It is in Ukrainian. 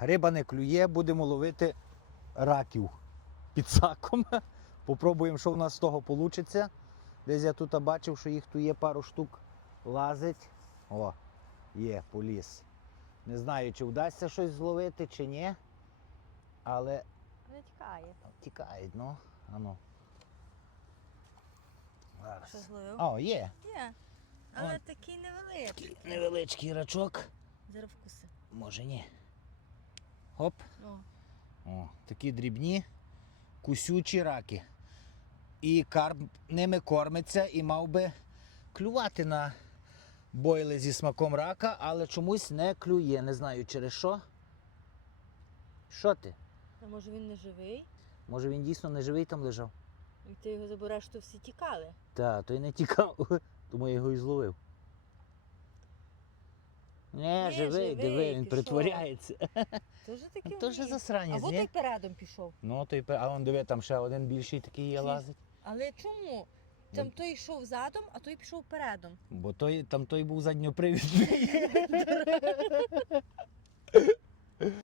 Риба не клює, будемо ловити раків під саком. Попробуємо, що в нас з того вийде. Десь я тут бачив, що їх тут є пару штук лазить. О, є, поліз. Не знаю, чи вдасться щось зловити, чи ні. Але Не тікає. тікають, ну. Ану. Зараз. Що зловив? О, є. Є. Але Вон. такий невеликий. Невеличкий рачок. Зараз вкуси. Може ні. Хоп. О, О, такі дрібні, кусючі раки. І карп ними кормиться і мав би клювати на бойли зі смаком рака, але чомусь не клює. Не знаю через що. Що ти? а може він не живий? Може він дійсно не живий там лежав? І ти його забереш, то всі тікали. Та, то й не тікав, тому я його і зловив. Не, живий, живий, диви, він пішов. притворяється. Тоже такий Тоже вміє. засранець, Або ні? той передом пішов. Ну, то й пе- а он диви, там ще один більший такий є лазить. Але чому? Там той йшов задом, а той пішов передом. Бо той, там той був задньопривідний.